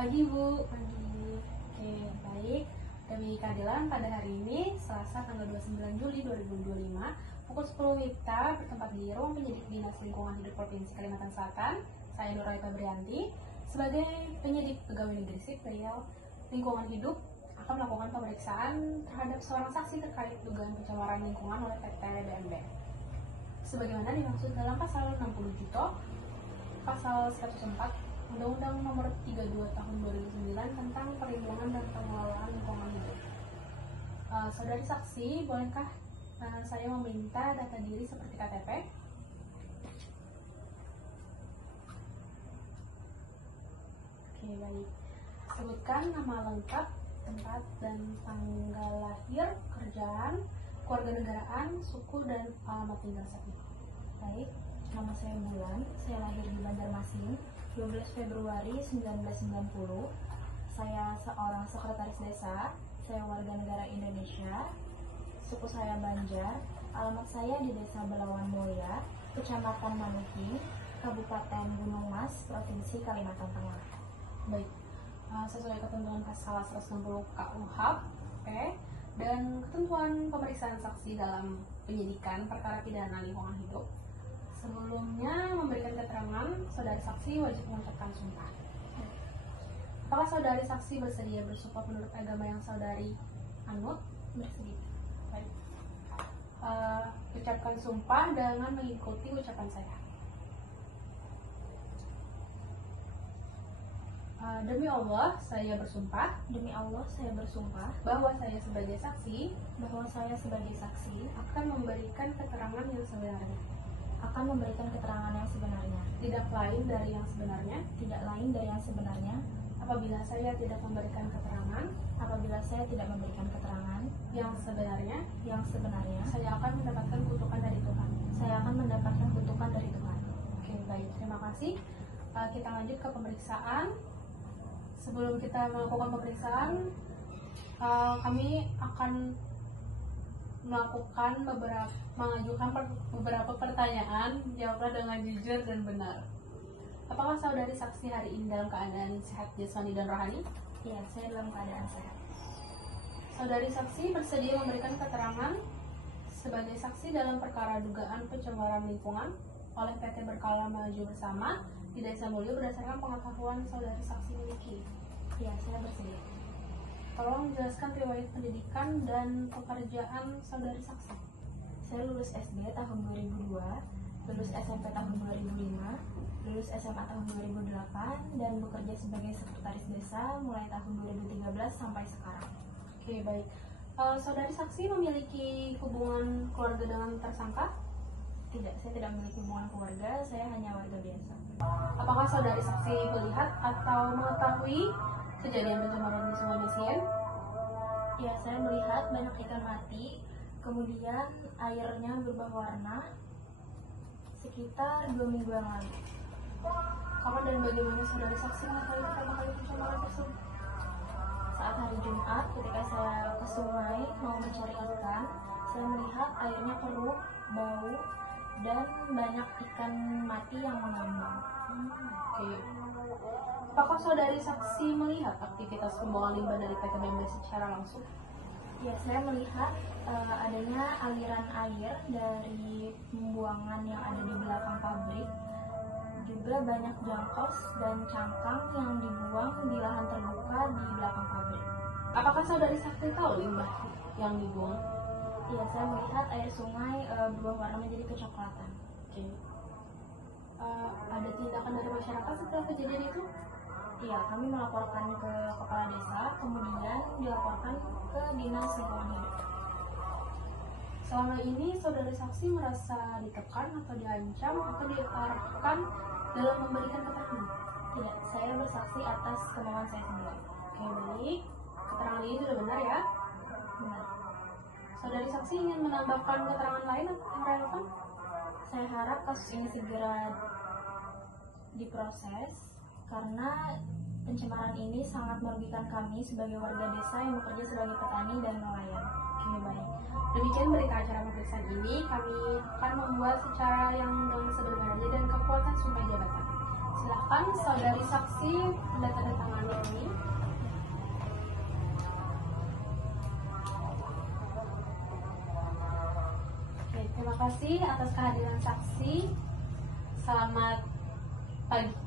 Pagi Bu. Pagi. Oke, baik. Demi keadilan pada hari ini, Selasa tanggal 29 Juli 2025, pukul 10 WIBTA bertempat di Ruang Penyidik Dinas Lingkungan Hidup Provinsi Kalimantan Selatan. Saya Nuraita Brianti, sebagai penyidik pegawai negeri sipil lingkungan hidup akan melakukan pemeriksaan terhadap seorang saksi terkait dugaan pencemaran lingkungan oleh PT BMB. Sebagaimana dimaksud dalam pasal 60 Juto, pasal 104 Undang-Undang Nomor 32 Tahun 2009 tentang perlindungan dan pengelolaan lingkungan hidup. Saudari saksi, bolehkah saya meminta data diri seperti KTP? Oke, baik. Sebutkan nama lengkap, tempat dan tanggal lahir, kerjaan, kewarganegaraan, suku, dan alamat tinggal saat ini. Baik, nama saya Bulan. Saya lahir di Banjarmasin 12 Februari 1990. Saya seorang sekretaris desa. Saya warga negara Indonesia. Suku saya Banjar. Alamat saya di Desa Belawan Mulia, Kecamatan Manuki, Kabupaten Gunung Mas, Provinsi Kalimantan Tengah. Baik, sesuai ketentuan pasal 160 KUHP dan ketentuan pemeriksaan saksi dalam penyidikan perkara pidana lingkungan hidup. Sebelumnya memberikan keterangan, saudari saksi wajib mengucapkan sumpah. Apakah saudari saksi bersedia bersumpah menurut agama yang saudari anut? Bersedia. Baik. Ucapkan sumpah dengan mengikuti ucapan saya. Demi Allah, saya bersumpah. Demi Allah, saya bersumpah Bahwa saya sebagai saksi bahwa saya sebagai saksi akan memberikan keterangan yang sebenarnya, akan memberikan keterangan yang sebenarnya, tidak lain dari yang sebenarnya. tidak lain dari yang sebenarnya. Apabila saya tidak memberikan keterangan Apabila saya tidak memberikan keterangan yang sebenarnya, saya saya akan mendapatkan kutukan dari Tuhan. akan mendapatkan kutukan dari Tuhan. Oke, baik. Terima kasih. Kita lanjut ke pemeriksaan. Sebelum kita melakukan pemeriksaan, kami akan mengajukan beberapa pertanyaan. Jawablah dengan jujur dan benar. Apakah saudari saksi hari ini dalam keadaan sehat jasmani dan rohani? Ya, saya dalam keadaan sehat. Saudari saksi bersedia memberikan keterangan sebagai saksi dalam perkara dugaan pencemaran lingkungan oleh PT Berkala Maju Bersama di Desa Mulyo berdasarkan pengetahuan saudari saksi miliki. Ya, saya bersedia. Tolong jelaskan riwayat pendidikan dan pekerjaan saudari saksi. Saya lulus SD tahun 2002, lulus SMP tahun 2005, lulus SMA tahun 2008, dan bekerja sebagai sekretaris desa mulai tahun 2013 sampai sekarang. Oke, baik. Saudari saksi memiliki hubungan keluarga dengan tersangka? Tidak, saya tidak memiliki hubungan keluarga, saya hanya warga biasa. Apakah saudari saksi melihat atau mengetahui kejadian pencemaran di Sungai Mesien? Ya, saya melihat banyak ikan mati, kemudian airnya berubah warna sekitar 2 minggu yang lalu. Kapan dan bagaimana saudari saksi mengetahui pertama kali pencemaran tersebut? Saat hari Jumat, ketika saya ke sungai mau mencari ikan, saya melihat airnya keruh, bau, dan banyak ikan mati yang mengambang. Oke. Apakah saudari saksi melihat aktivitas pembuangan limbah dari PT BMB secara langsung? Ya, saya melihat adanya aliran air dari pembuangan yang ada di belakang pabrik. Juga banyak jangkos dan cangkang yang dibuang di lahan terbuka di belakang pabrik. Apakah saudari saksi tahu limbah yang dibuang? Ya, saya melihat air sungai berubah warna menjadi kecoklatan. Oke. Ada tindakan dari masyarakat setelah kejadian itu? Iya, kami melaporkan ke kepala desa, kemudian dilaporkan ke dinas lingkungan hidup. Selama ini saudari saksi merasa ditekan atau diancam atau diarahkan dalam memberikan keterangan? Tidak, saya bersaksi atas kemauan saya sendiri. Oke, baik. Keterangan ini sudah benar ya? Benar. Saudari saksi ingin menambahkan keterangan lain yang relevan? Saya harap kasus ini segera diproses karena pencemaran ini sangat merugikan kami sebagai warga desa yang bekerja sebagai petani dan nelayan. Oke, baik. Demikian berita acara pemeriksaan ini, kami akan membuat secara yang dengan sebenarnya dan kekuatan sumpah jabatan. Silahkan saudari saksi menandatangani kasih atas kehadiran saksi. Selamat pagi.